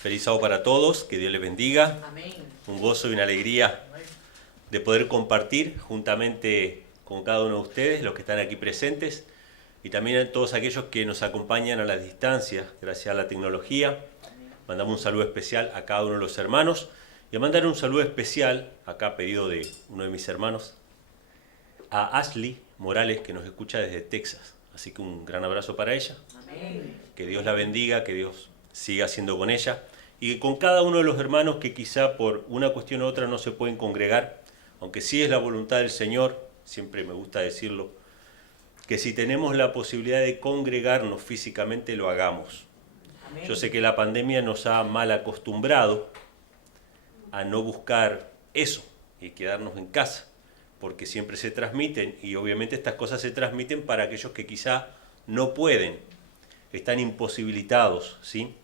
Feliz sábado para todos, que Dios les bendiga. Amén. Un gozo y una alegría de poder compartir juntamente con cada uno de ustedes, los que están aquí presentes, y también a todos aquellos que nos acompañan a la distancia, gracias a la tecnología. Mandamos un saludo especial a cada uno de los hermanos, y a mandar un saludo especial, acá a pedido de uno de mis hermanos, a Ashley Morales, que nos escucha desde Texas. Así que un gran abrazo para ella. Amén. Que Dios la bendiga, que Dios siga siendo con ella. Y con cada uno de los hermanos que quizá por una cuestión u otra no se pueden congregar, aunque sí es la voluntad del Señor, siempre me gusta decirlo, que si tenemos la posibilidad de congregarnos físicamente lo hagamos. Amén. Yo sé que la pandemia nos ha mal acostumbrado a no buscar eso y quedarnos en casa, porque siempre se transmiten, y obviamente estas cosas se transmiten para aquellos que quizá no pueden, están imposibilitados, ¿sí?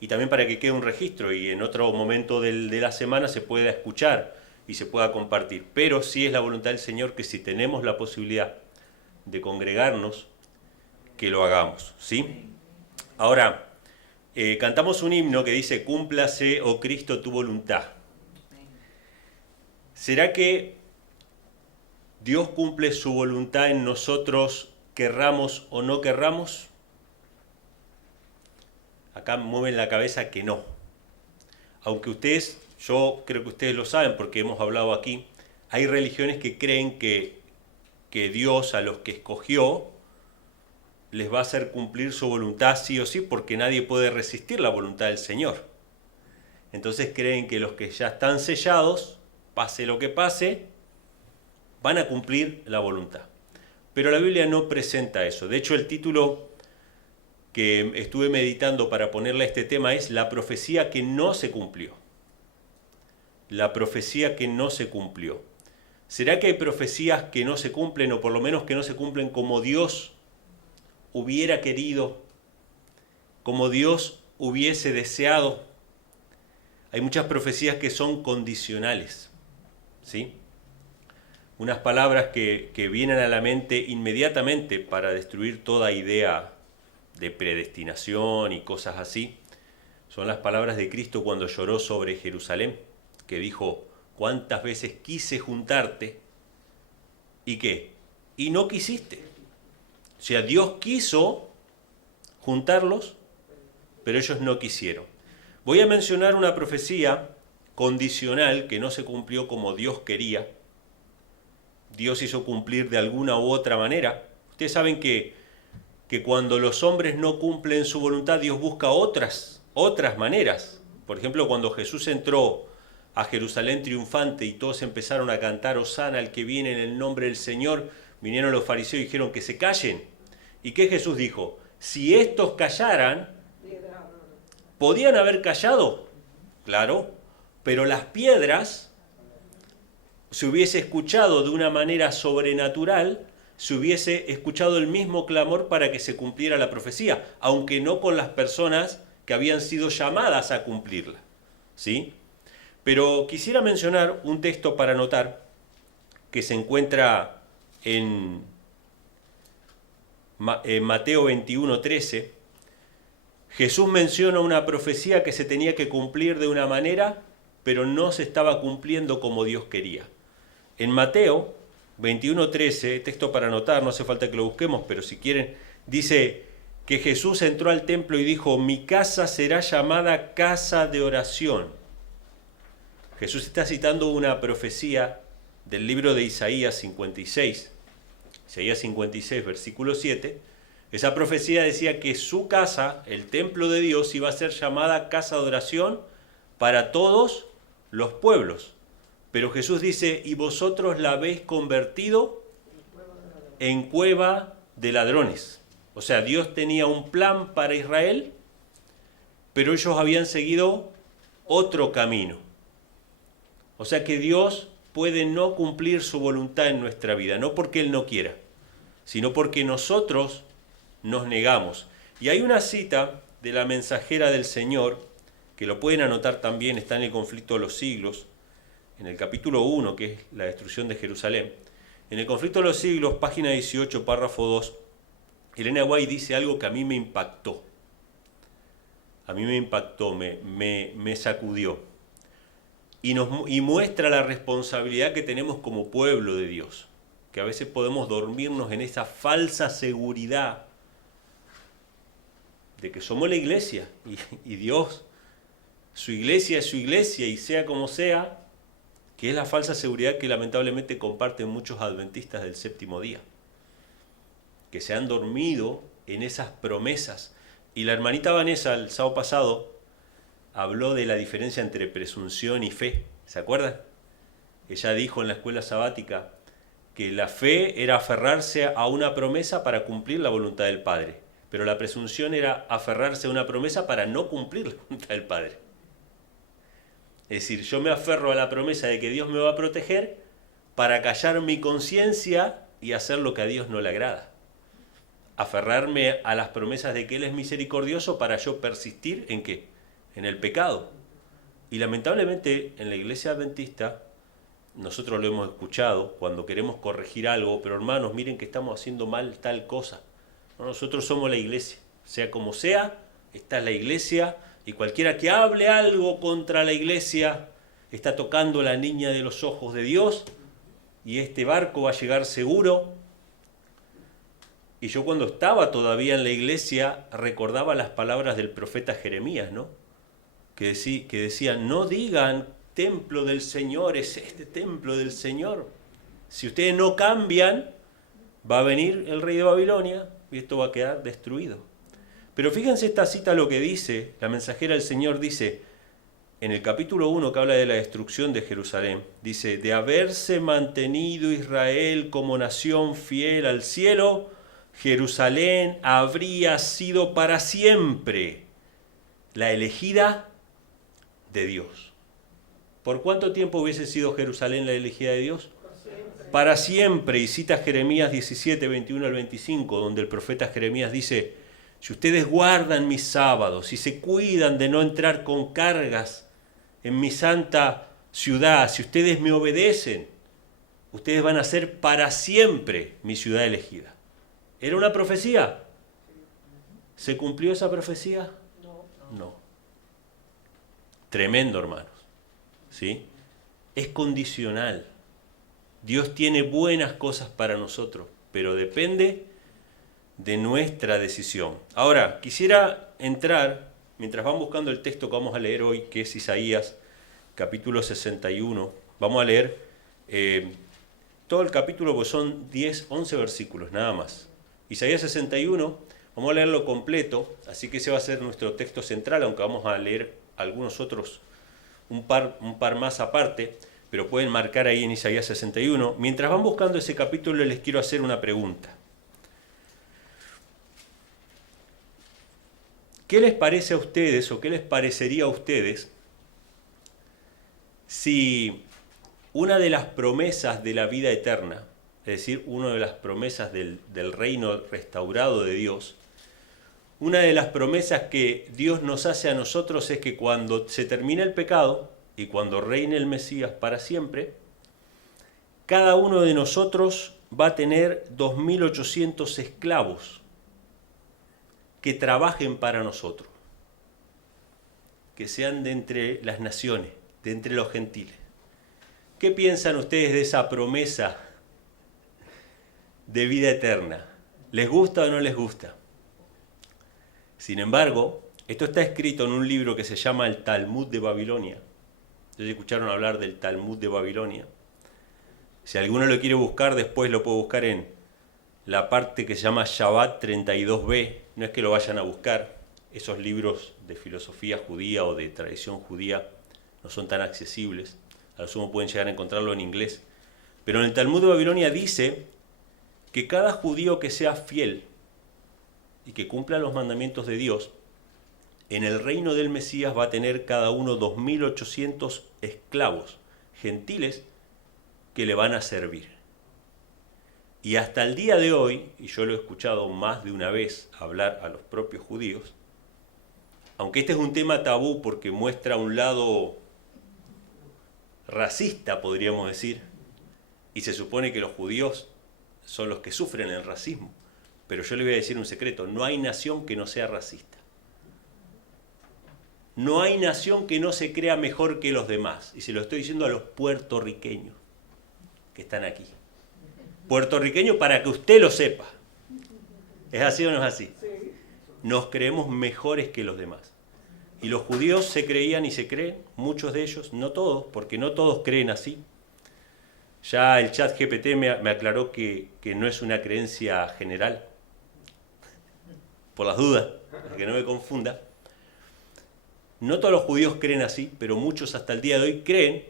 Y también para que quede un registro y en otro momento de la semana se pueda escuchar y se pueda compartir. Pero sí es la voluntad del Señor que si tenemos la posibilidad de congregarnos, que lo hagamos, ¿sí? Ahora, cantamos un himno que dice: cúmplase, oh Cristo, tu voluntad. ¿Será que Dios cumple su voluntad en nosotros, querramos o no querramos? Acá mueven la cabeza que no. Aunque ustedes, yo creo que ustedes lo saben porque hemos hablado aquí, hay religiones que creen que Dios a los que escogió les va a hacer cumplir su voluntad sí o sí, porque nadie puede resistir la voluntad del Señor. Entonces creen que los que ya están sellados, pase lo que pase, van a cumplir la voluntad. Pero la Biblia no presenta eso. De hecho, el título que estuve meditando para ponerle a este tema es la profecía que no se cumplió. La profecía que no se cumplió. ¿Será que hay profecías que no se cumplen, o por lo menos que no se cumplen como Dios hubiera querido, como Dios hubiese deseado? Hay muchas profecías que son condicionales, ¿sí? Unas palabras que vienen a la mente inmediatamente para destruir toda idea de predestinación y cosas así, son las palabras de Cristo cuando lloró sobre Jerusalén, que dijo: ¿cuántas veces quise juntarte? ¿Y qué? Y no quisiste. O sea, Dios quiso juntarlos, pero ellos no quisieron. Voy a mencionar una profecía condicional que no se cumplió como Dios quería. Dios hizo cumplir de alguna u otra manera. Ustedes saben que cuando los hombres no cumplen su voluntad, Dios busca otras maneras. Por ejemplo, cuando Jesús entró a Jerusalén triunfante y todos empezaron a cantar Hosana al que viene en el nombre del Señor, vinieron los fariseos y dijeron que se callen. ¿Y qué Jesús dijo? Si estos callaran, ¿podían haber callado? Claro, pero las piedras, se hubiese escuchado de una manera sobrenatural, se hubiese escuchado el mismo clamor para que se cumpliera la profecía, aunque no con las personas que habían sido llamadas a cumplirla, ¿sí? Pero quisiera mencionar un texto para anotar que se encuentra en Mateo 21:13. Jesús menciona una profecía que se tenía que cumplir de una manera, pero no se estaba cumpliendo como Dios quería. En Mateo 21:13, texto para anotar, no hace falta que lo busquemos, pero si quieren, dice que Jesús entró al templo y dijo: mi casa será llamada casa de oración. Jesús está citando una profecía del libro de Isaías 56, versículo 7. Esa profecía decía que su casa, el templo de Dios, iba a ser llamada casa de oración para todos los pueblos. Pero Jesús dice: y vosotros la habéis convertido en cueva de ladrones. O sea, Dios tenía un plan para Israel, pero ellos habían seguido otro camino. O sea que Dios puede no cumplir su voluntad en nuestra vida, no porque Él no quiera, sino porque nosotros nos negamos. Y hay una cita de la mensajera del Señor, que lo pueden anotar también, está en el Conflicto de los Siglos, en el capítulo 1, que es la destrucción de Jerusalén. En el Conflicto de los Siglos, página 18, párrafo 2, Elena White dice algo que a mí me impactó. a mí me impactó, me sacudió. Y muestra la responsabilidad que tenemos como pueblo de Dios, que a veces podemos dormirnos en esa falsa seguridad de que somos la iglesia y Dios, su iglesia es su iglesia y sea como sea, que es la falsa seguridad que lamentablemente comparten muchos adventistas del séptimo día, que se han dormido en esas promesas. Y la hermanita Vanessa el sábado pasado habló de la diferencia entre presunción y fe, ¿se acuerdan? Ella dijo en la escuela sabática que la fe era aferrarse a una promesa para cumplir la voluntad del Padre, pero la presunción era aferrarse a una promesa para no cumplir la voluntad del Padre. Es decir, yo me aferro a la promesa de que Dios me va a proteger para callar mi conciencia y hacer lo que a Dios no le agrada. Aferrarme a las promesas de que Él es misericordioso para yo persistir ¿en qué? En el pecado. Y lamentablemente en la iglesia adventista, nosotros lo hemos escuchado cuando queremos corregir algo, pero hermanos, miren que estamos haciendo mal tal cosa. Nosotros somos la iglesia, sea como sea, esta es la iglesia, y cualquiera que hable algo contra la iglesia está tocando la niña de los ojos de Dios, y este barco va a llegar seguro. Y yo cuando estaba todavía en la iglesia recordaba las palabras del profeta Jeremías, ¿no? Que decía, no digan templo del Señor, es este templo del Señor. Si ustedes no cambian, va a venir el rey de Babilonia y esto va a quedar destruido. Pero fíjense esta cita lo que dice, la mensajera del Señor dice, en el capítulo 1 que habla de la destrucción de Jerusalén, dice, de haberse mantenido Israel como nación fiel al cielo, Jerusalén habría sido para siempre la elegida de Dios. ¿Por cuánto tiempo hubiese sido Jerusalén la elegida de Dios? Para siempre. Y cita Jeremías 17, 21 al 25, donde el profeta Jeremías dice, si ustedes guardan mis sábados y se cuidan de no entrar con cargas en mi santa ciudad, si ustedes me obedecen, ustedes van a ser para siempre mi ciudad elegida. ¿Era una profecía? ¿Se cumplió esa profecía? No. Tremendo, hermanos. ¿Sí? Es condicional. Dios tiene buenas cosas para nosotros, pero depende de nuestra decisión. Ahora, quisiera entrar, mientras van buscando el texto que vamos a leer hoy, que es Isaías, capítulo 61, vamos a leer todo el capítulo, porque son 11 versículos, nada más. Isaías 61, vamos a leerlo completo, así que ese va a ser nuestro texto central, aunque vamos a leer algunos otros, un par más aparte, pero pueden marcar ahí en Isaías 61. Mientras van buscando ese capítulo, les quiero hacer una pregunta. ¿Qué les parece a ustedes o qué les parecería a ustedes si una de las promesas de la vida eterna, es decir, una de las promesas del reino restaurado de Dios, una de las promesas que Dios nos hace a nosotros es que cuando se termine el pecado y cuando reine el Mesías para siempre, cada uno de nosotros va a tener 2.800 esclavos que trabajen para nosotros, que sean de entre las naciones, de entre los gentiles. ¿Qué piensan ustedes de esa promesa de vida eterna? ¿Les gusta o no les gusta? Sin embargo, esto está escrito en un libro que se llama el Talmud de Babilonia. ¿Ustedes escucharon hablar del Talmud de Babilonia? Si alguno lo quiere buscar, después lo puede buscar en la parte que se llama Shabbat 32b. No es que lo vayan a buscar. Esos libros de filosofía judía o de tradición judía no son tan accesibles. A lo sumo pueden llegar a encontrarlo en inglés. Pero en el Talmud de Babilonia dice que cada judío que sea fiel y que cumpla los mandamientos de Dios, en el reino del Mesías va a tener cada uno 2.800 esclavos gentiles que le van a servir. Y hasta el día de hoy, y yo lo he escuchado más de una vez hablar a los propios judíos, aunque este es un tema tabú porque muestra un lado racista, podríamos decir, y se supone que los judíos son los que sufren el racismo, pero yo le voy a decir un secreto, no hay nación que no sea racista. No hay nación que no se crea mejor que los demás. Y se lo estoy diciendo a los puertorriqueños que están aquí. Puertorriqueños para que usted lo sepa. ¿Es así o no es así? Nos creemos mejores que los demás. Y los judíos se creían y se creen, muchos de ellos, no todos, porque no todos creen así. Ya el chat GPT me aclaró que no es una creencia general. Por las dudas, para que no me confunda. No todos los judíos creen así, pero muchos hasta el día de hoy creen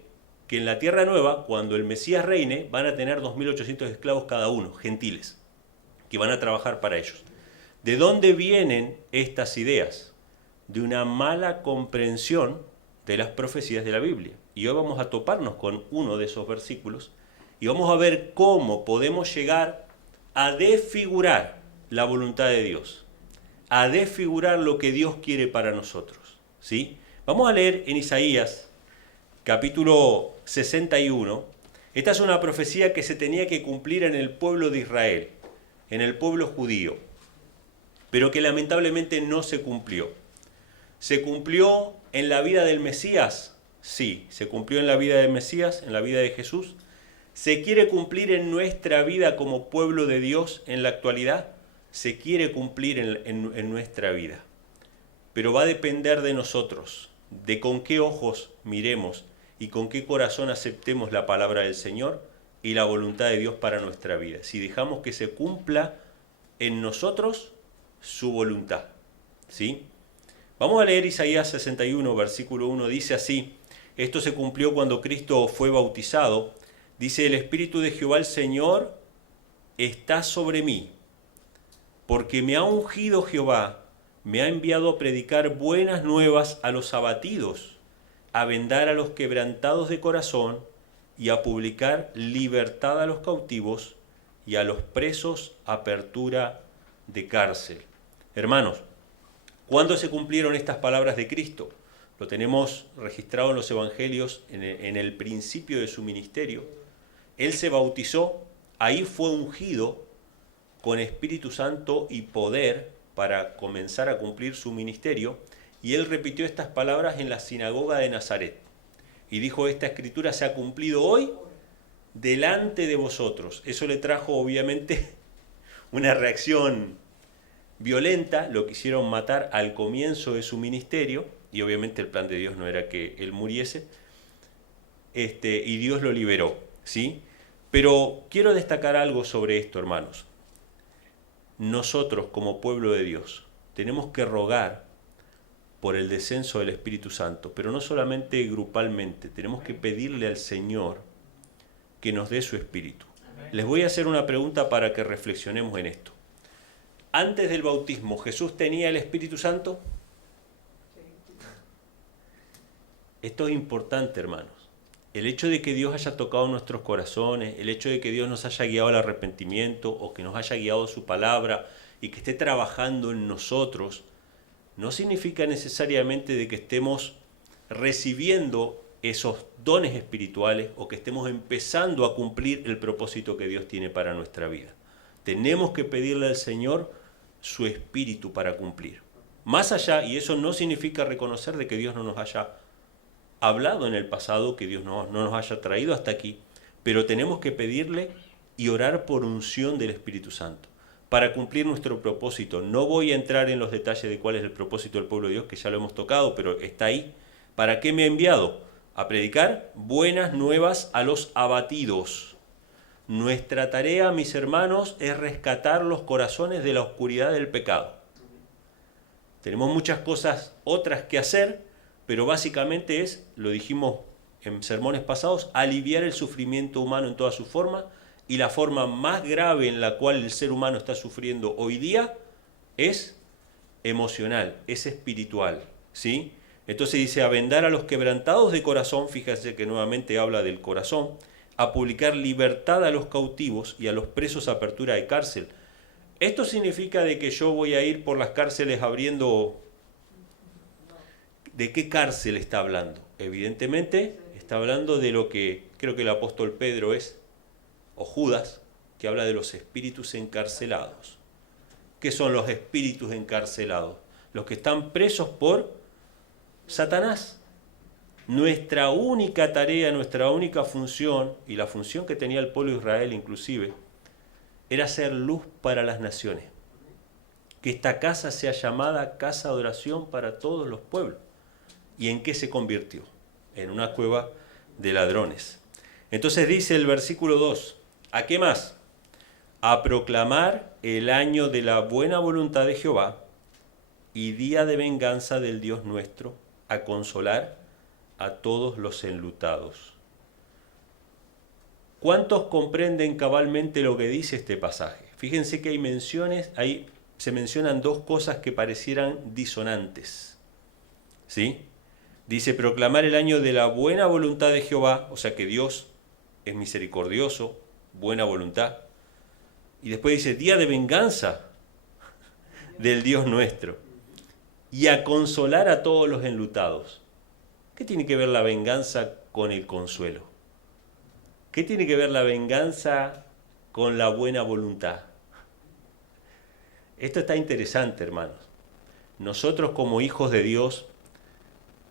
que en la Tierra Nueva, cuando el Mesías reine, van a tener 2.800 esclavos cada uno, gentiles, que van a trabajar para ellos. ¿De dónde vienen estas ideas? De una mala comprensión de las profecías de la Biblia. Y hoy vamos a toparnos con uno de esos versículos y vamos a ver cómo podemos llegar a desfigurar la voluntad de Dios, a desfigurar lo que Dios quiere para nosotros. ¿Sí? Vamos a leer en Isaías, capítulo 61. Esta es una profecía que se tenía que cumplir en el pueblo de Israel, en el pueblo judío, pero que lamentablemente no se cumplió. ¿Se cumplió en la vida del Mesías? Sí, se cumplió en la vida del Mesías, en la vida de Jesús. ¿Se quiere cumplir en nuestra vida como pueblo de Dios en la actualidad? Se quiere cumplir en nuestra vida. Pero va a depender de nosotros, de con qué ojos miremos y con qué corazón aceptemos la palabra del Señor y la voluntad de Dios para nuestra vida. Si dejamos que se cumpla en nosotros su voluntad. ¿Sí? Vamos a leer Isaías 61, versículo 1. Dice así: esto se cumplió cuando Cristo fue bautizado. Dice: el Espíritu de Jehová el Señor está sobre mí, porque me ha ungido Jehová. Me ha enviado a predicar buenas nuevas a los abatidos, a vendar a los quebrantados de corazón y a publicar libertad a los cautivos y a los presos apertura de cárcel. Hermanos, ¿cuándo se cumplieron estas palabras de Cristo? Lo tenemos registrado en los evangelios en el principio de su ministerio. Él se bautizó, ahí fue ungido con Espíritu Santo y poder para comenzar a cumplir su ministerio, y él repitió estas palabras en la sinagoga de Nazaret. Y dijo: esta escritura se ha cumplido hoy delante de vosotros. Eso le trajo obviamente una reacción violenta, lo quisieron matar al comienzo de su ministerio, y obviamente el plan de Dios no era que él muriese, y Dios lo liberó, ¿sí? Pero quiero destacar algo sobre esto, hermanos. Nosotros, como pueblo de Dios, tenemos que rogar por el descenso del Espíritu Santo, pero no solamente grupalmente, tenemos que pedirle al Señor que nos dé su Espíritu. Les voy a hacer una pregunta para que reflexionemos en esto. Antes del bautismo, ¿Jesús tenía el Espíritu Santo? Esto es importante, hermanos. El hecho de que Dios haya tocado nuestros corazones, el hecho de que Dios nos haya guiado al arrepentimiento o que nos haya guiado su palabra y que esté trabajando en nosotros, no significa necesariamente de que estemos recibiendo esos dones espirituales o que estemos empezando a cumplir el propósito que Dios tiene para nuestra vida. Tenemos que pedirle al Señor su Espíritu para cumplir. Más allá, y eso no significa reconocer de que Dios no nos haya hablado en el pasado, que Dios no nos haya traído hasta aquí, pero tenemos que pedirle y orar por unción del Espíritu Santo para cumplir nuestro propósito. No voy a entrar en los detalles de cuál es el propósito del pueblo de Dios, que ya lo hemos tocado, pero está ahí. ¿Para qué me ha enviado? A predicar buenas nuevas a los abatidos. Nuestra tarea, mis hermanos, es rescatar los corazones de la oscuridad del pecado. Tenemos muchas cosas otras que hacer, pero básicamente es, lo dijimos en sermones pasados, aliviar el sufrimiento humano en toda su forma, y la forma más grave en la cual el ser humano está sufriendo hoy día es emocional, es espiritual, ¿sí? Entonces dice: a vendar a los quebrantados de corazón, fíjense que nuevamente habla del corazón, a publicar libertad a los cautivos y a los presos apertura de cárcel. ¿Esto significa de que yo voy a ir por las cárceles abriendo? ¿De qué cárcel está hablando? Evidentemente está hablando de lo que creo que el apóstol Pedro es, o Judas, que habla de los espíritus encarcelados. ¿Qué son los espíritus encarcelados? Los que están presos por Satanás. Nuestra única tarea, nuestra única función, y la función que tenía el pueblo de Israel inclusive, era ser luz para las naciones. Que esta casa sea llamada casa de oración para todos los pueblos. ¿Y en qué se convirtió? En una cueva de ladrones. Entonces dice el versículo 2, ¿a qué más? A proclamar el año de la buena voluntad de Jehová y día de venganza del Dios nuestro, a consolar a todos los enlutados. ¿Cuántos comprenden cabalmente lo que dice este pasaje? Fíjense que hay menciones, ahí se mencionan dos cosas que parecieran disonantes. ¿Sí? Dice proclamar el año de la buena voluntad de Jehová, o sea que Dios es misericordioso, buena voluntad. Y después dice día de venganza del Dios nuestro. Y a consolar a todos los enlutados. ¿Qué tiene que ver la venganza con el consuelo? ¿Qué tiene que ver la venganza con la buena voluntad? Esto está interesante, hermanos. Nosotros como hijos de Dios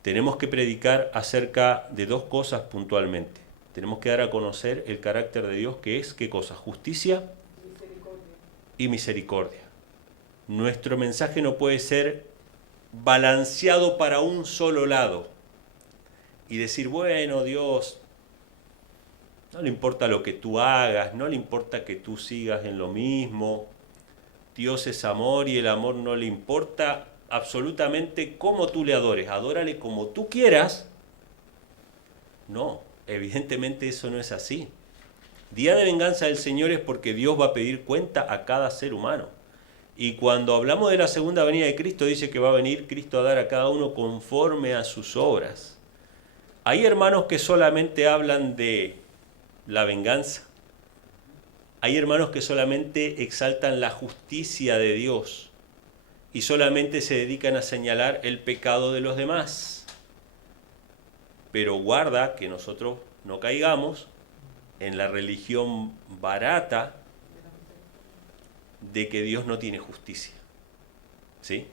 tenemos que predicar acerca de dos cosas puntualmente. Tenemos que dar a conocer el carácter de Dios, que es, ¿qué cosa? Justicia y misericordia. Nuestro mensaje no puede ser balanceado para un solo lado y decir, bueno, Dios, no le importa lo que tú hagas, no le importa que tú sigas en lo mismo, Dios es amor y el amor no le importa absolutamente cómo tú le adores, adórale como tú quieras. No, evidentemente eso no es así. Día de venganza del Señor es porque Dios va a pedir cuenta a cada ser humano. Y cuando hablamos de la segunda venida de Cristo, dice que va a venir Cristo a dar a cada uno conforme a sus obras. Hay hermanos que solamente hablan de la venganza. Hay hermanos que solamente exaltan la justicia de Dios y solamente se dedican a señalar el pecado de los demás. Pero guarda que nosotros no caigamos en la religión barata de que Dios no tiene justicia. ¿Sí?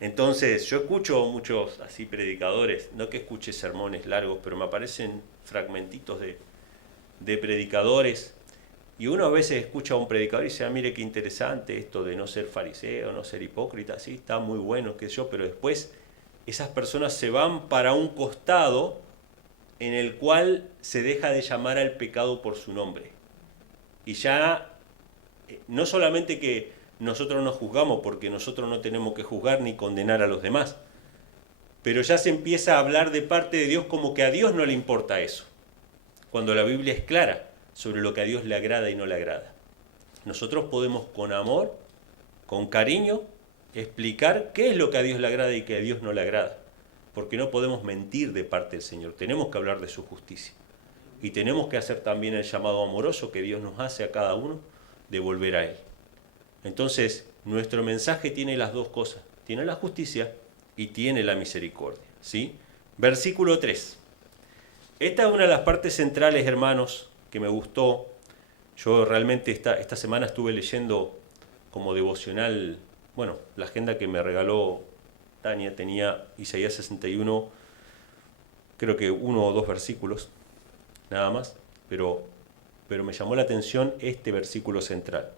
Entonces, yo escucho muchos así predicadores, no que escuche sermones largos, pero me aparecen fragmentitos de predicadores, y uno a veces escucha a un predicador y dice, mire qué interesante esto de no ser fariseo, no ser hipócrita, sí, está muy bueno, qué sé yo, pero después esas personas se van para un costado en el cual se deja de llamar al pecado por su nombre. Y ya, no solamente que nosotros no juzgamos, porque nosotros no tenemos que juzgar ni condenar a los demás, pero ya se empieza a hablar de parte de Dios como que a Dios no le importa eso, cuando la Biblia es clara sobre lo que a Dios le agrada y no le agrada. Nosotros podemos con amor, con cariño, explicar qué es lo que a Dios le agrada y qué a Dios no le agrada, porque no podemos mentir de parte del Señor, tenemos que hablar de su justicia y tenemos que hacer también el llamado amoroso que Dios nos hace a cada uno de volver a Él. Entonces, nuestro mensaje tiene las dos cosas, tiene la justicia y tiene la misericordia, ¿sí? Versículo 3. Esta es una de las partes centrales, hermanos, que me gustó. Yo realmente esta semana estuve leyendo como devocional, bueno, la agenda que me regaló Tania tenía Isaías 61, creo que 1 o 2 versículos, nada más, pero me llamó la atención este versículo central.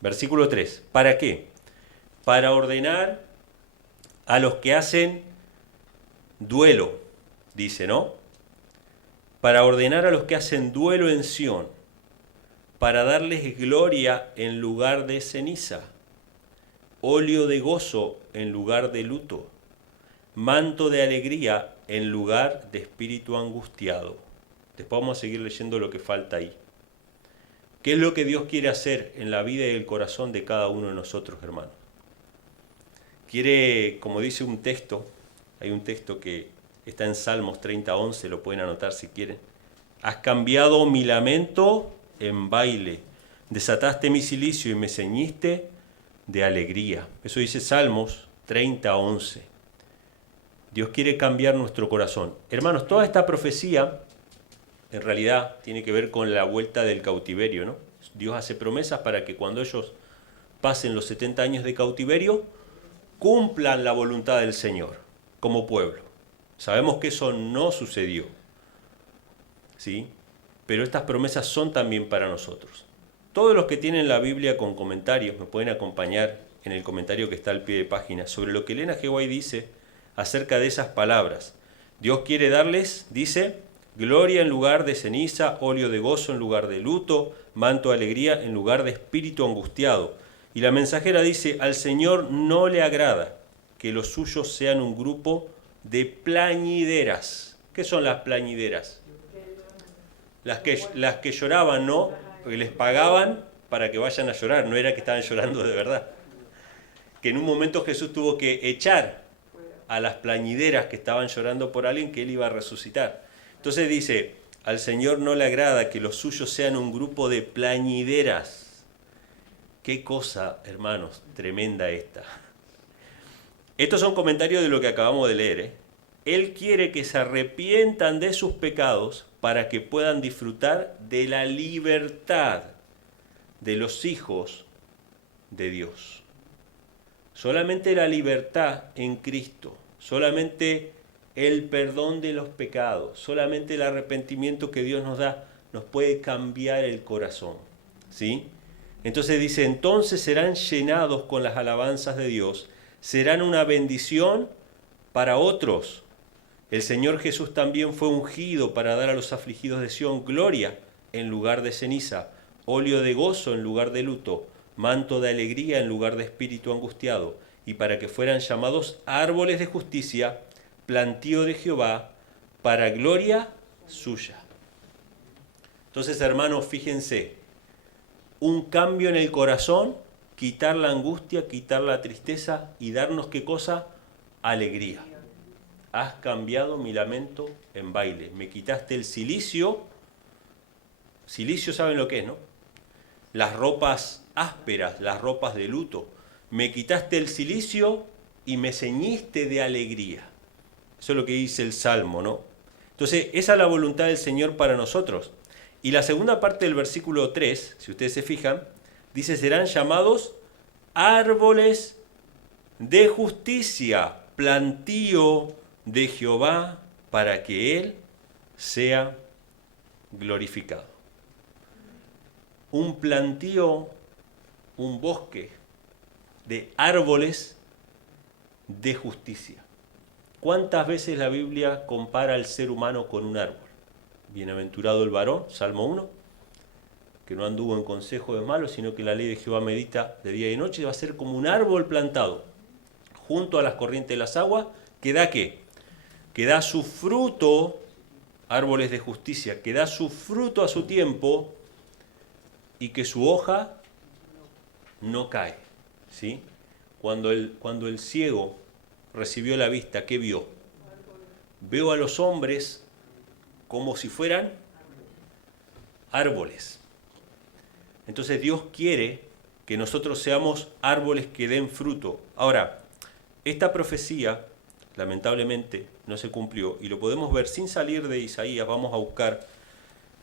Versículo 3, ¿para qué? Para ordenar a los que hacen duelo, dice, ¿no? Para ordenar a los que hacen duelo en Sión, para darles gloria en lugar de ceniza, óleo de gozo en lugar de luto, manto de alegría en lugar de espíritu angustiado. Después vamos a seguir leyendo lo que falta ahí. ¿Qué es lo que Dios quiere hacer en la vida y el corazón de cada uno de nosotros, hermanos? Quiere, como dice un texto, hay un texto que está en Salmos 30:11, lo pueden anotar si quieren. Has cambiado mi lamento en baile, desataste mi cilicio y me ceñiste de alegría. Eso dice Salmos 30:11. Dios quiere cambiar nuestro corazón. Hermanos, toda esta profecía en realidad tiene que ver con la vuelta del cautiverio, ¿no? Dios hace promesas para que cuando ellos pasen los 70 años de cautiverio, cumplan la voluntad del Señor como pueblo. Sabemos que eso no sucedió, ¿sí? Pero estas promesas son también para nosotros. Todos los que tienen la Biblia con comentarios me pueden acompañar en el comentario que está al pie de página sobre lo que Elena G. White dice acerca de esas palabras. Dios quiere darles, dice, gloria en lugar de ceniza, óleo de gozo en lugar de luto, manto de alegría en lugar de espíritu angustiado. Y la mensajera dice, al Señor no le agrada que los suyos sean un grupo de plañideras. ¿Qué son las plañideras? Las que lloraban, ¿no? Porque les pagaban para que vayan a llorar, no era que estaban llorando de verdad. Que en un momento Jesús tuvo que echar a las plañideras que estaban llorando por alguien que él iba a resucitar. Entonces dice, al Señor no le agrada que los suyos sean un grupo de plañideras. Qué cosa, hermanos, tremenda esta. Estos son comentarios de lo que acabamos de leer, ¿eh? Él quiere que se arrepientan de sus pecados para que puedan disfrutar de la libertad de los hijos de Dios. Solamente la libertad en Cristo, solamente el perdón de los pecados, solamente el arrepentimiento que Dios nos da, nos puede cambiar el corazón, ¿sí? Entonces dice, entonces serán llenados con las alabanzas de Dios, serán una bendición para otros. El Señor Jesús también fue ungido para dar a los afligidos de Sión gloria en lugar de ceniza, óleo de gozo en lugar de luto, manto de alegría en lugar de espíritu angustiado, y para que fueran llamados árboles de justicia, plantío de Jehová, para gloria suya. Entonces, hermanos, fíjense, un cambio en el corazón, quitar la angustia, quitar la tristeza y darnos, ¿qué cosa? Alegría. Has cambiado mi lamento en baile. Me quitaste el cilicio. Cilicio, ¿saben lo que es, no? Las ropas ásperas, las ropas de luto. Me quitaste el cilicio y me ceñiste de alegría. Eso es lo que dice el Salmo, ¿no? Entonces, esa es la voluntad del Señor para nosotros. Y la segunda parte del versículo 3, si ustedes se fijan, dice, serán llamados árboles de justicia, plantío de Jehová, para que Él sea glorificado. Un plantío, un bosque de árboles de justicia. ¿Cuántas veces la Biblia compara al ser humano con un árbol? Bienaventurado el varón, Salmo 1, que no anduvo en consejo de malos, sino que la ley de Jehová medita de día y de noche, va a ser como un árbol plantado junto a las corrientes de las aguas, que da ¿qué? Que da su fruto, árboles de justicia, que da su fruto a su tiempo y que su hoja no cae, ¿sí? Cuando el ciego recibió la vista, ¿qué vio? Veo a los hombres como si fueran árboles. Entonces Dios quiere que nosotros seamos árboles que den fruto. Ahora, esta profecía, lamentablemente, no se cumplió, y lo podemos ver sin salir de Isaías. Vamos a buscar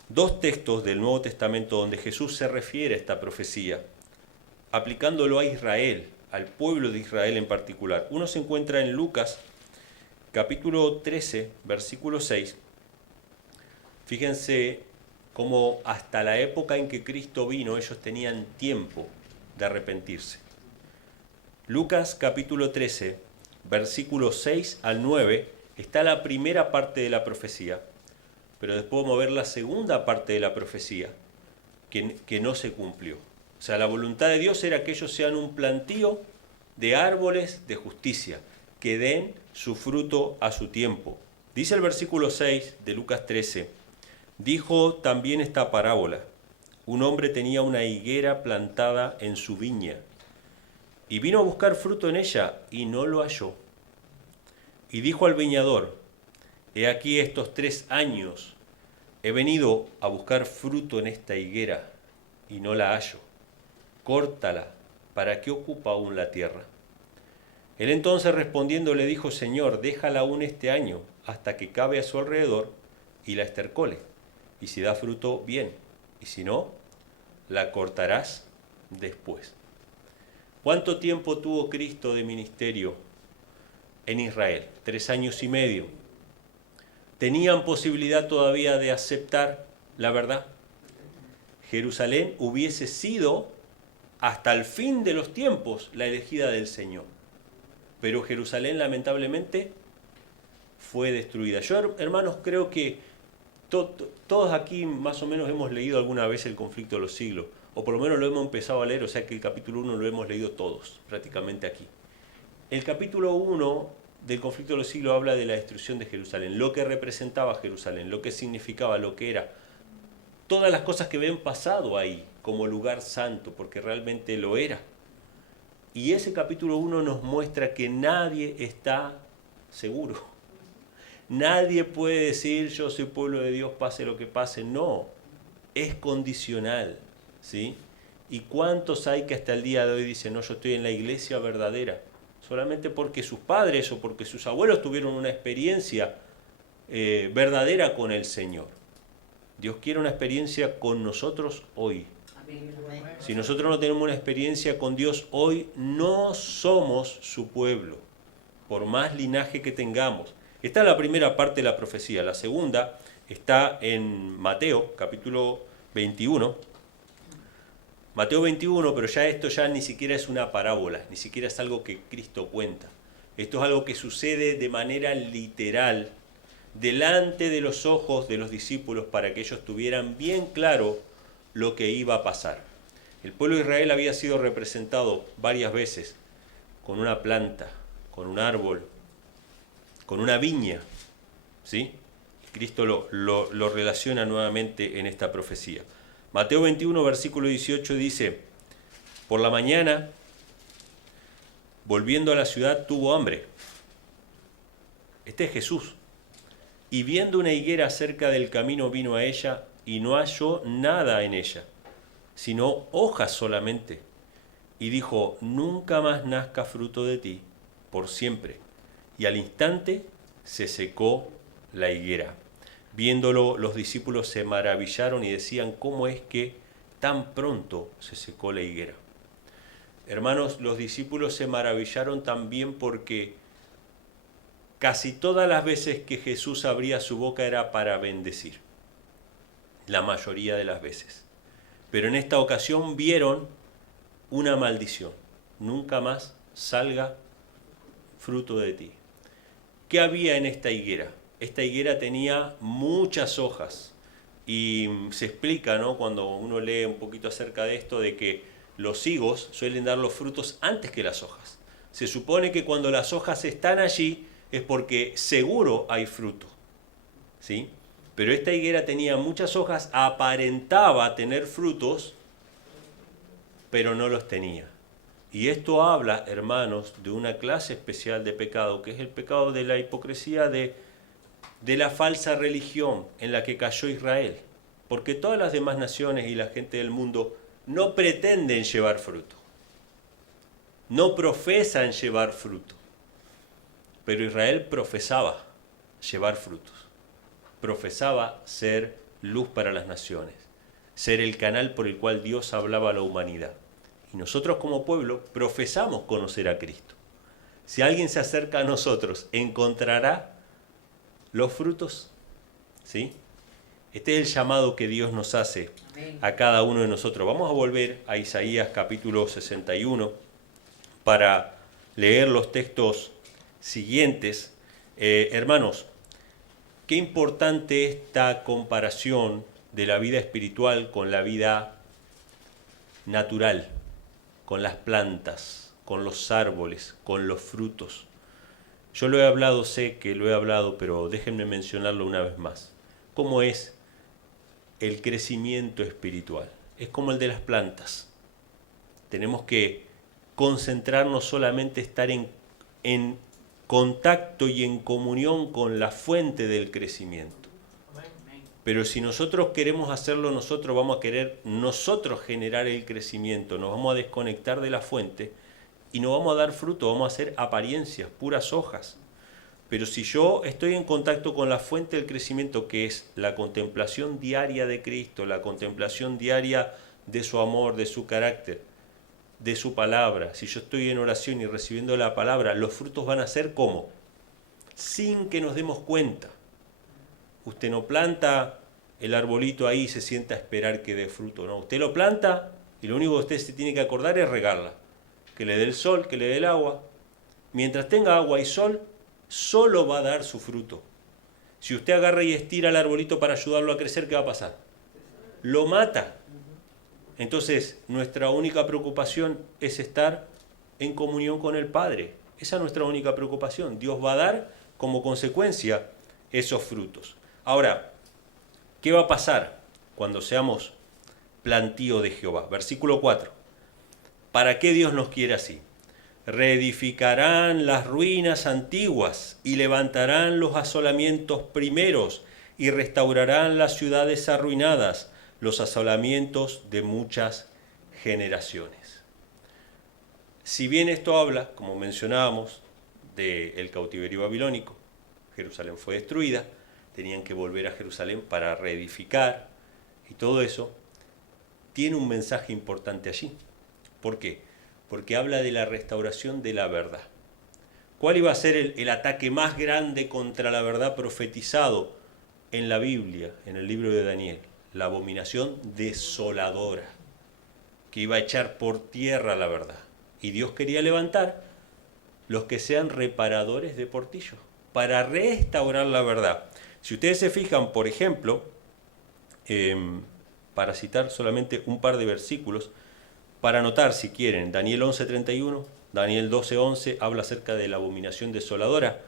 dos textos del Nuevo Testamento donde Jesús se refiere a esta profecía, aplicándolo a Israel, al pueblo de Israel en particular. Uno se encuentra en Lucas, capítulo 13, versículo 6. Fíjense cómo hasta la época en que Cristo vino, ellos tenían tiempo de arrepentirse. Lucas, capítulo 13, versículos 6 al 9, está la primera parte de la profecía, pero después vamos a ver la segunda parte de la profecía, que no se cumplió. O sea, la voluntad de Dios era que ellos sean un plantío de árboles de justicia, que den su fruto a su tiempo. Dice el versículo 6 de Lucas 13, dijo también esta parábola: un hombre tenía una higuera plantada en su viña, y vino a buscar fruto en ella, y no lo halló. Y dijo al viñador: he aquí estos 3 años he venido a buscar fruto en esta higuera, y no la hallo. Córtala, ¿para qué ocupa aún la tierra? Él entonces respondiendo le dijo: Señor, déjala aún este año, hasta que cabe a su alrededor, y la estercole. Y si da fruto, bien, y si no, la cortarás después. ¿Cuánto tiempo tuvo Cristo de ministerio en Israel? 3 años y medio. ¿Tenían posibilidad todavía de aceptar la verdad? Jerusalén hubiese sido hasta el fin de los tiempos la elegida del Señor. Pero Jerusalén lamentablemente fue destruida. Yo, hermanos, creo que todos aquí más o menos hemos leído alguna vez el conflicto de los siglos, o por lo menos lo hemos empezado a leer, o sea que el capítulo 1 lo hemos leído todos, prácticamente aquí. El capítulo 1 del conflicto de los siglos habla de la destrucción de Jerusalén, lo que representaba Jerusalén, lo que significaba, lo que era, todas las cosas que habían pasado ahí como lugar santo, porque realmente lo era. Y ese capítulo 1 nos muestra que nadie está seguro. Nadie puede decir yo soy pueblo de Dios, pase lo que pase. No, es condicional, ¿sí? ¿Y cuántos hay que hasta el día de hoy dicen, no, yo estoy en la iglesia verdadera? Solamente porque sus padres o porque sus abuelos tuvieron una experiencia verdadera con el Señor. Dios quiere una experiencia con nosotros hoy. Si nosotros no tenemos una experiencia con Dios hoy, no somos su pueblo, por más linaje que tengamos. Esta es la primera parte de la profecía. La segunda está en Mateo, capítulo 21. Mateo 21, pero ya esto ya ni siquiera es una parábola, ni siquiera es algo que Cristo cuenta. Esto es algo que sucede de manera literal, delante de los ojos de los discípulos, para que ellos tuvieran bien claro lo que iba a pasar. El pueblo de Israel había sido representado varias veces con una planta, con un árbol, con una viña, ¿sí? Cristo lo relaciona nuevamente en esta profecía. Mateo 21, versículo 18 dice, por la mañana, volviendo a la ciudad, tuvo hambre. Este es Jesús. Y viendo una higuera cerca del camino vino a ella y no halló nada en ella, sino hojas solamente. Y dijo, nunca más nazca fruto de ti, por siempre. Y al instante se secó la higuera. Viéndolo, los discípulos se maravillaron y decían, ¿cómo es que tan pronto se secó la higuera? Hermanos, los discípulos se maravillaron también porque casi todas las veces que Jesús abría su boca era para bendecir, la mayoría de las veces. Pero en esta ocasión vieron una maldición, nunca más salga fruto de ti. ¿Qué había en esta higuera? Esta higuera tenía muchas hojas y se explica, ¿no?, cuando uno lee un poquito acerca de esto, de que los higos suelen dar los frutos antes que las hojas. Se supone que cuando las hojas están allí es porque seguro hay fruto, ¿sí? Pero esta higuera tenía muchas hojas, aparentaba tener frutos, pero no los tenía. Y esto habla, hermanos, de una clase especial de pecado, que es el pecado de la hipocresía, de la falsa religión en la que cayó Israel. Porque todas las demás naciones y la gente del mundo no pretenden llevar fruto, no profesan llevar fruto. Pero Israel profesaba llevar frutos, profesaba ser luz para las naciones, ser el canal por el cual Dios hablaba a la humanidad. Y nosotros como pueblo profesamos conocer a Cristo. Si alguien se acerca a nosotros, ¿encontrará los frutos? ¿Sí? Este es el llamado que Dios nos hace a cada uno de nosotros. Vamos a volver a Isaías capítulo 61 para leer los textos siguientes. Hermanos, qué importante esta comparación de la vida espiritual con la vida natural, con las plantas, con los árboles, con los frutos. Yo lo he hablado, sé que lo he hablado, pero déjenme mencionarlo una vez más. ¿Cómo es el crecimiento espiritual? Es como el de las plantas. Tenemos que concentrarnos solamente, estar en contacto y en comunión con la fuente del crecimiento. Pero si nosotros queremos hacerlo nosotros, vamos a querer nosotros generar el crecimiento, nos vamos a desconectar de la fuente y no vamos a dar fruto, vamos a hacer apariencias, puras hojas. Pero si yo estoy en contacto con la fuente del crecimiento, que es la contemplación diaria de Cristo, la contemplación diaria de su amor, de su carácter, de su palabra, si yo estoy en oración y recibiendo la palabra, los frutos van a ser ¿cómo? Sin que nos demos cuenta. usted no planta el arbolito ahí y se sienta a esperar que dé fruto, no. Usted lo planta y lo único que usted se tiene que acordar es regarla, que le dé el sol, que le dé el agua. Mientras tenga agua y sol, solo va a dar su fruto. Si usted agarra y estira el arbolito para ayudarlo a crecer, ¿qué va a pasar? Lo mata. Entonces, nuestra única preocupación es estar en comunión con el Padre. Esa es nuestra única preocupación. Dios va a dar como consecuencia esos frutos. Ahora, ¿qué va a pasar cuando seamos plantío de Jehová? Versículo 4. ¿Para qué Dios nos quiere así? Reedificarán las ruinas antiguas y levantarán los asolamientos primeros y restaurarán las ciudades arruinadas, los asolamientos de muchas generaciones. Si bien esto habla, como mencionábamos, del cautiverio babilónico, Jerusalén fue destruida, tenían que volver a Jerusalén para reedificar y todo eso, tiene un mensaje importante allí. ¿Por qué? Porque habla de la restauración de la verdad. ¿Cuál iba a ser el ataque más grande contra la verdad profetizado en la Biblia, en el libro de Daniel? La abominación desoladora, que iba a echar por tierra la verdad. Y Dios quería levantar los que sean reparadores de portillos, para restaurar la verdad. Si ustedes se fijan, por ejemplo, para citar solamente un par de versículos, para anotar si quieren, Daniel 11:31, Daniel 12:11 habla acerca de la abominación desoladora.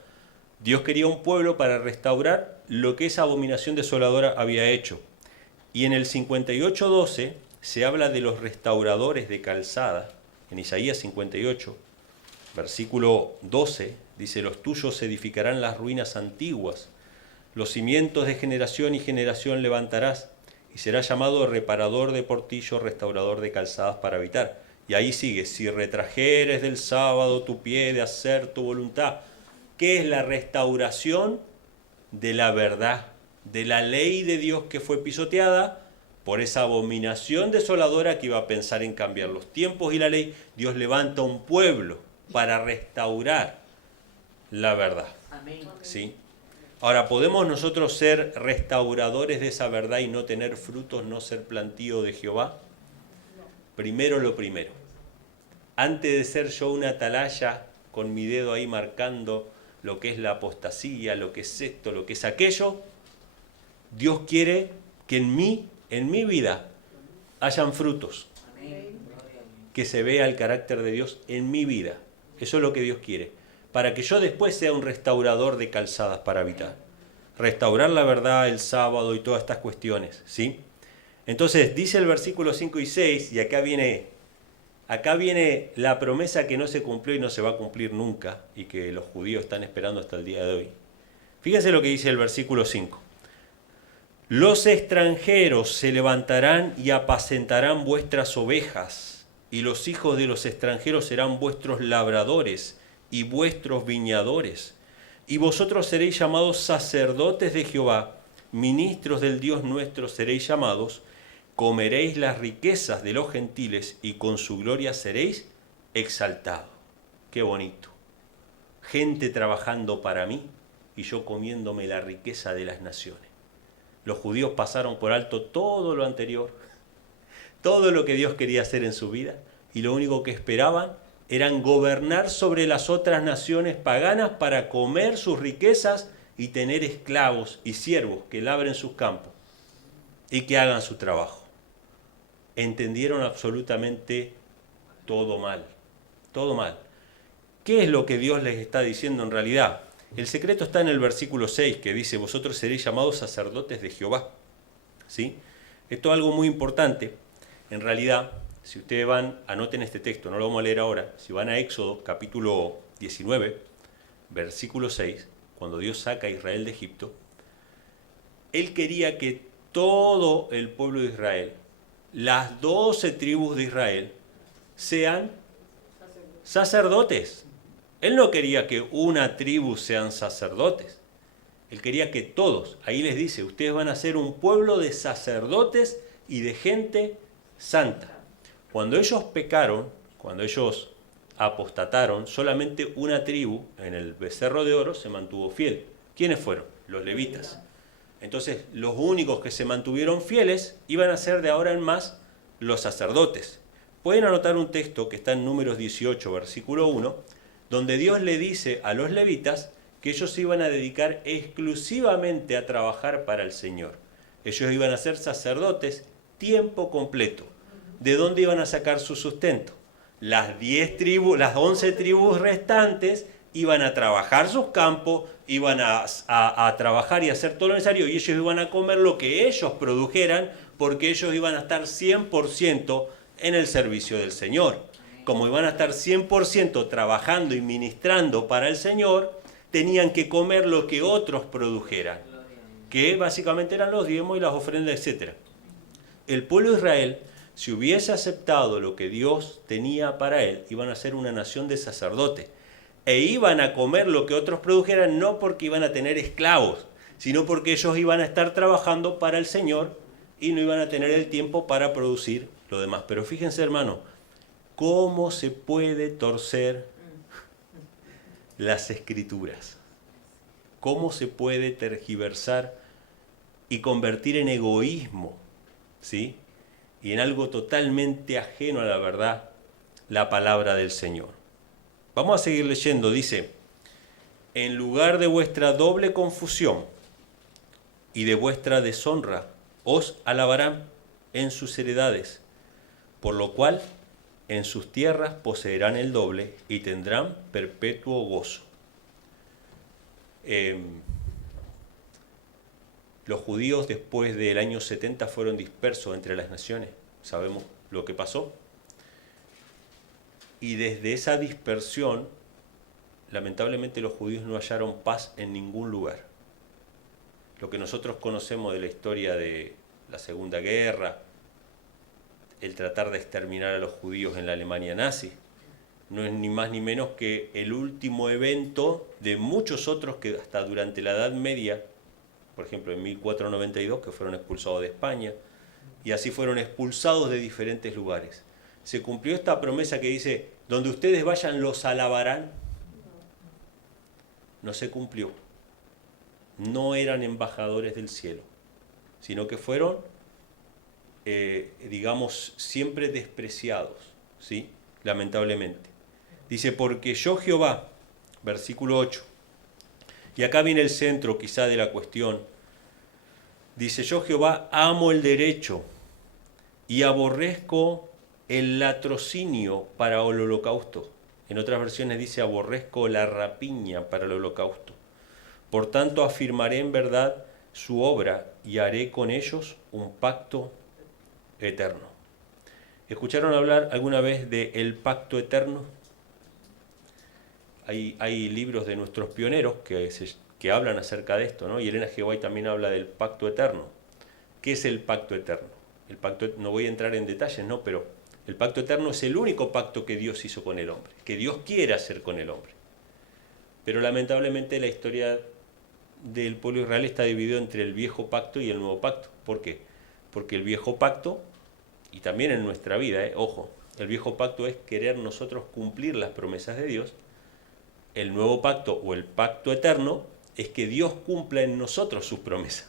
Dios quería un pueblo para restaurar lo que esa abominación desoladora había hecho. Y en el 58:12 se habla de los restauradores de calzada. En Isaías 58, versículo 12, dice: los tuyos edificarán las ruinas antiguas, los cimientos de generación y generación levantarás, y será llamado reparador de portillos, restaurador de calzadas para habitar. Y ahí sigue: si retrajeres del sábado tu pie de hacer tu voluntad. ¿Qué es la restauración? De la verdad, de la ley de Dios que fue pisoteada por esa abominación desoladora que iba a pensar en cambiar los tiempos y la ley. Dios levanta un pueblo para restaurar la verdad. Amén. ¿Sí? Ahora, ¿podemos nosotros ser restauradores de esa verdad y no tener frutos, no ser plantío de Jehová? Primero lo primero. Antes de ser yo una atalaya con mi dedo ahí marcando lo que es la apostasía, lo que es esto, lo que es aquello, Dios quiere que en mi vida, hayan frutos. Amén. Que se vea el carácter de Dios en mi vida. Eso es lo que Dios quiere. Para que yo después sea un restaurador de calzadas para habitar. Restaurar la verdad, el sábado y todas estas cuestiones, ¿sí? Entonces, dice el versículo 5 y 6, y acá viene la promesa que no se cumplió y no se va a cumplir nunca, y que los judíos están esperando hasta el día de hoy. Fíjense lo que dice el versículo 5. Los extranjeros se levantarán y apacentarán vuestras ovejas, y los hijos de los extranjeros serán vuestros labradores y vuestros viñadores. Y vosotros seréis llamados sacerdotes de Jehová, ministros del Dios nuestro seréis llamados, comeréis las riquezas de los gentiles y con su gloria seréis exaltados. Qué bonito. Gente trabajando para mí y yo comiéndome la riqueza de las naciones. Los judíos pasaron por alto todo lo anterior, todo lo que Dios quería hacer en su vida, y lo único que esperaban eran gobernar sobre las otras naciones paganas para comer sus riquezas y tener esclavos y siervos que labren sus campos y que hagan su trabajo. Entendieron absolutamente todo mal, todo mal. ¿Qué es lo que Dios les está diciendo en realidad? El secreto está en el versículo 6, que dice: vosotros seréis llamados sacerdotes de Jehová. ¿Sí? Esto es algo muy importante. En realidad, si ustedes van, anoten este texto, no lo vamos a leer ahora. Si van a Éxodo, capítulo 19, versículo 6, cuando Dios saca a Israel de Egipto, Él quería que todo el pueblo de Israel, las 12 tribus de Israel, sean sacerdotes. Él no quería que una tribu sean sacerdotes. Él quería que todos, ahí les dice, ustedes van a ser un pueblo de sacerdotes y de gente santa. Cuando ellos pecaron, cuando ellos apostataron, solamente una tribu en el becerro de oro se mantuvo fiel. ¿Quiénes fueron? Los levitas. Entonces, los únicos que se mantuvieron fieles iban a ser de ahora en más los sacerdotes. Pueden anotar un texto que está en Números 18, versículo 1, donde Dios le dice a los levitas que ellos se iban a dedicar exclusivamente a trabajar para el Señor. Ellos iban a ser sacerdotes tiempo completo. ¿De dónde iban a sacar su sustento? Las 11 tribus restantes iban a trabajar sus campos, iban a trabajar y hacer todo lo necesario, y ellos iban a comer lo que ellos produjeran, porque ellos iban a estar 100% en el servicio del Señor. Como iban a estar 100% trabajando y ministrando para el Señor, tenían que comer lo que otros produjeran, que básicamente eran los diezmos y las ofrendas, etc. El pueblo de Israel, si hubiese aceptado lo que Dios tenía para él, iban a ser una nación de sacerdotes, e iban a comer lo que otros produjeran, no porque iban a tener esclavos, sino porque ellos iban a estar trabajando para el Señor y no iban a tener el tiempo para producir lo demás. Pero fíjense, hermano, cómo se puede torcer las Escrituras, cómo se puede tergiversar y convertir en egoísmo, ¿sí?, y en algo totalmente ajeno a la verdad, la palabra del Señor. Vamos a seguir leyendo, dice: en lugar de vuestra doble confusión y de vuestra deshonra, os alabarán en sus heredades, por lo cual en sus tierras poseerán el doble y tendrán perpetuo gozo. Los judíos después del año 70 fueron dispersos entre las naciones, sabemos lo que pasó. Y desde esa dispersión, lamentablemente los judíos no hallaron paz en ningún lugar. Lo que nosotros conocemos de la historia de la Segunda Guerra, el tratar de exterminar a los judíos en la Alemania nazi, no es ni más ni menos que el último evento de muchos otros que hasta durante la Edad Media, por ejemplo en 1492, que fueron expulsados de España, y así fueron expulsados de diferentes lugares. Se cumplió esta promesa que dice: donde ustedes vayan los alabarán. No se cumplió. No eran embajadores del cielo, sino que fueron, digamos, siempre despreciados, ¿sí?, lamentablemente. Dice: porque yo Jehová, versículo 8, y acá viene el centro quizá de la cuestión. Dice: yo Jehová amo el derecho y aborrezco el latrocinio para el holocausto. En otras versiones dice: aborrezco la rapiña para el holocausto. Por tanto afirmaré en verdad su obra y haré con ellos un pacto eterno. ¿Escucharon hablar alguna vez del pacto eterno? Hay libros de nuestros pioneros que hablan acerca de esto, ¿no? Y Elena G. White también habla del pacto eterno. ¿Qué es el pacto eterno? No voy a entrar en detalles, ¿no?, pero el pacto eterno es el único pacto que Dios hizo con el hombre, que Dios quiere hacer con el hombre. Pero lamentablemente la historia del pueblo de Israel está dividido entre el viejo pacto y el nuevo pacto. ¿Por qué? Porque el viejo pacto, y también en nuestra vida, ojo, el viejo pacto es querer nosotros cumplir las promesas de Dios. El nuevo pacto o el pacto eterno es que Dios cumpla en nosotros sus promesas.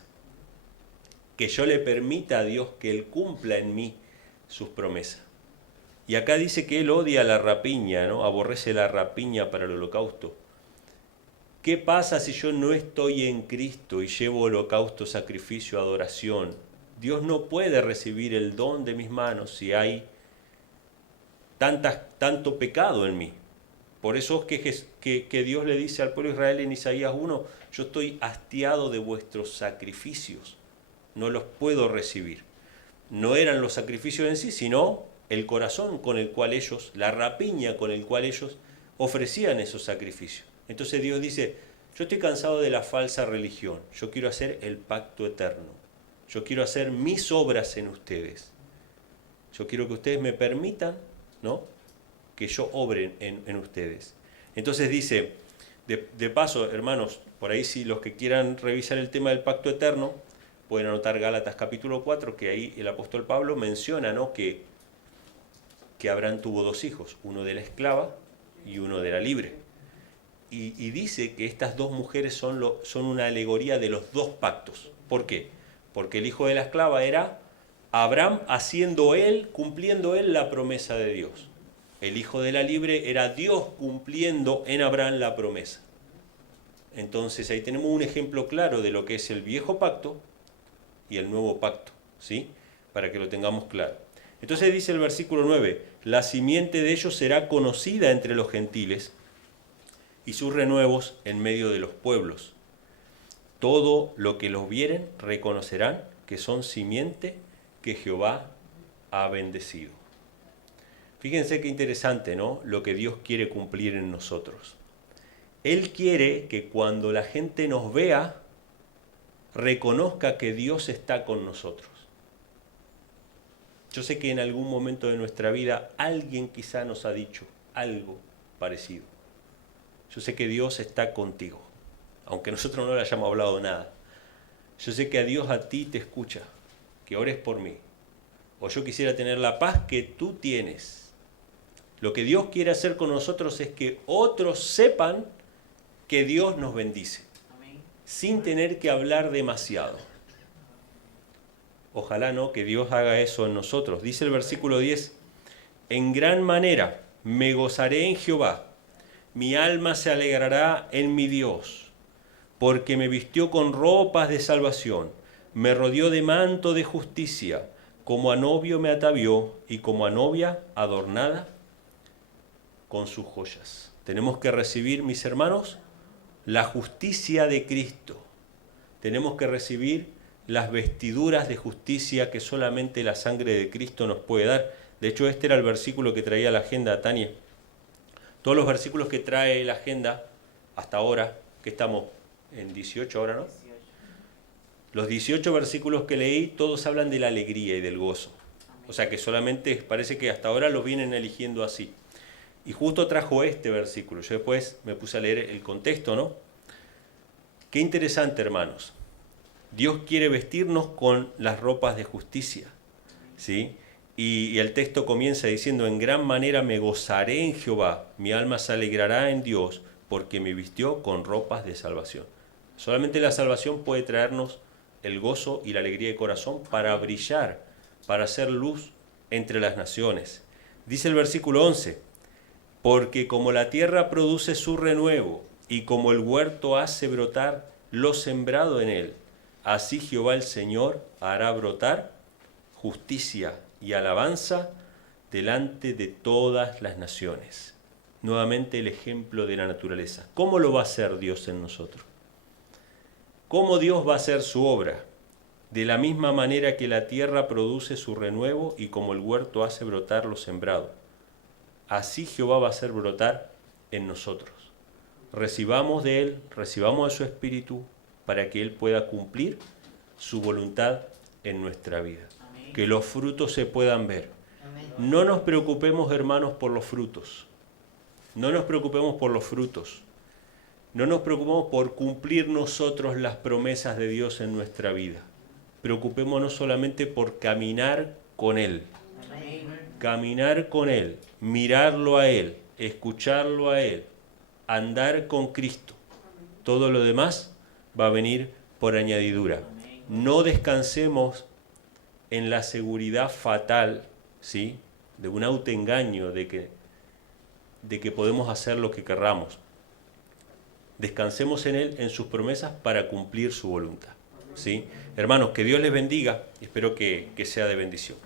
Que yo le permita a Dios que Él cumpla en mí sus promesas. Y acá dice que Él odia la rapiña, ¿no? Aborrece la rapiña para el holocausto. ¿Qué pasa si yo no estoy en Cristo y llevo holocausto, sacrificio, adoración? Dios no puede recibir el don de mis manos si hay tanto pecado en mí. Por eso es que Dios le dice al pueblo de Israel en Isaías 1: yo estoy hastiado de vuestros sacrificios, no los puedo recibir. No eran los sacrificios en sí, sino el corazón con el cual ellos, la rapiña con el cual ellos ofrecían esos sacrificios. Entonces Dios dice: yo estoy cansado de la falsa religión, yo quiero hacer el pacto eterno, yo quiero hacer mis obras en ustedes, yo quiero que ustedes me permitan, ¿no?, que yo obre en ustedes. Entonces dice, de paso, hermanos, por ahí si los que quieran revisar el tema del pacto eterno, pueden anotar Gálatas capítulo 4, que ahí el apóstol Pablo menciona, ¿no?, que Abraham tuvo dos hijos, uno de la esclava y uno de la libre. Y dice que estas dos mujeres son una alegoría de los dos pactos. ¿Por qué? Porque el hijo de la esclava era Abraham cumpliendo él la promesa de Dios. El hijo de la libre era Dios cumpliendo en Abraham la promesa. Entonces ahí tenemos un ejemplo claro de lo que es el viejo pacto y el nuevo pacto, ¿sí? Para que lo tengamos claro. Entonces dice el versículo 9, la simiente de ellos será conocida entre los gentiles y sus renuevos en medio de los pueblos. Todo lo que los vieren reconocerán que son simiente que Jehová ha bendecido. Fíjense qué interesante, ¿no? Lo que Dios quiere cumplir en nosotros. Él quiere que cuando la gente nos vea, reconozca que Dios está con nosotros. Yo sé que en algún momento de nuestra vida alguien quizá nos ha dicho algo parecido. Yo sé que Dios está contigo, aunque nosotros no le hayamos hablado nada. Yo sé que a Dios a ti te escucha, que ores por mí. O yo quisiera tener la paz que tú tienes. Lo que Dios quiere hacer con nosotros es que otros sepan que Dios nos bendice, sin tener que hablar demasiado. Ojalá no, que Dios haga eso en nosotros. Dice el versículo 10, en gran manera me gozaré en Jehová, mi alma se alegrará en mi Dios, porque me vistió con ropas de salvación, me rodeó de manto de justicia, como a novio me atavió y como a novia adornada con sus joyas. Tenemos que recibir, mis hermanos, la justicia de Cristo. Tenemos que recibir las vestiduras de justicia que solamente la sangre de Cristo nos puede dar. De hecho, este era el versículo que traía la agenda, Tania. Todos los versículos que trae la agenda hasta ahora, que estamos en 18 ahora, ¿no? 18. Los 18 versículos que leí, todos hablan de la alegría y del gozo. O sea que solamente parece que hasta ahora los vienen eligiendo así. Y justo trajo este versículo. Yo después me puse a leer el contexto, ¿no? Qué interesante, hermanos. Dios quiere vestirnos con las ropas de justicia, ¿sí? Y el texto comienza diciendo, en gran manera me gozaré en Jehová, mi alma se alegrará en Dios, porque me vistió con ropas de salvación. Solamente la salvación puede traernos el gozo y la alegría de corazón para brillar, para hacer luz entre las naciones. Dice el versículo 11, porque como la tierra produce su renuevo y como el huerto hace brotar lo sembrado en él, así Jehová el Señor hará brotar justicia y alabanza delante de todas las naciones. Nuevamente el ejemplo de la naturaleza. ¿Cómo lo va a hacer Dios en nosotros? ¿Cómo Dios va a hacer su obra? De la misma manera que la tierra produce su renuevo y como el huerto hace brotar lo sembrado. Así Jehová va a hacer brotar en nosotros. Recibamos de Él, recibamos de su Espíritu para que Él pueda cumplir su voluntad en nuestra vida. Amén. Que los frutos se puedan ver. Amén. No nos preocupemos, hermanos, por los frutos. No nos preocupemos por los frutos. No nos preocupemos por cumplir nosotros las promesas de Dios en nuestra vida. Preocupémonos solamente por caminar con Él. Amén. Caminar con Él, mirarlo a Él, escucharlo a Él, andar con Cristo. Todo lo demás va a venir por añadidura. No descansemos en la seguridad fatal, ¿sí?, de un autoengaño de que podemos hacer lo que querramos. Descansemos en Él, en sus promesas, para cumplir su voluntad, ¿sí? Hermanos, que Dios les bendiga. Espero que sea de bendición.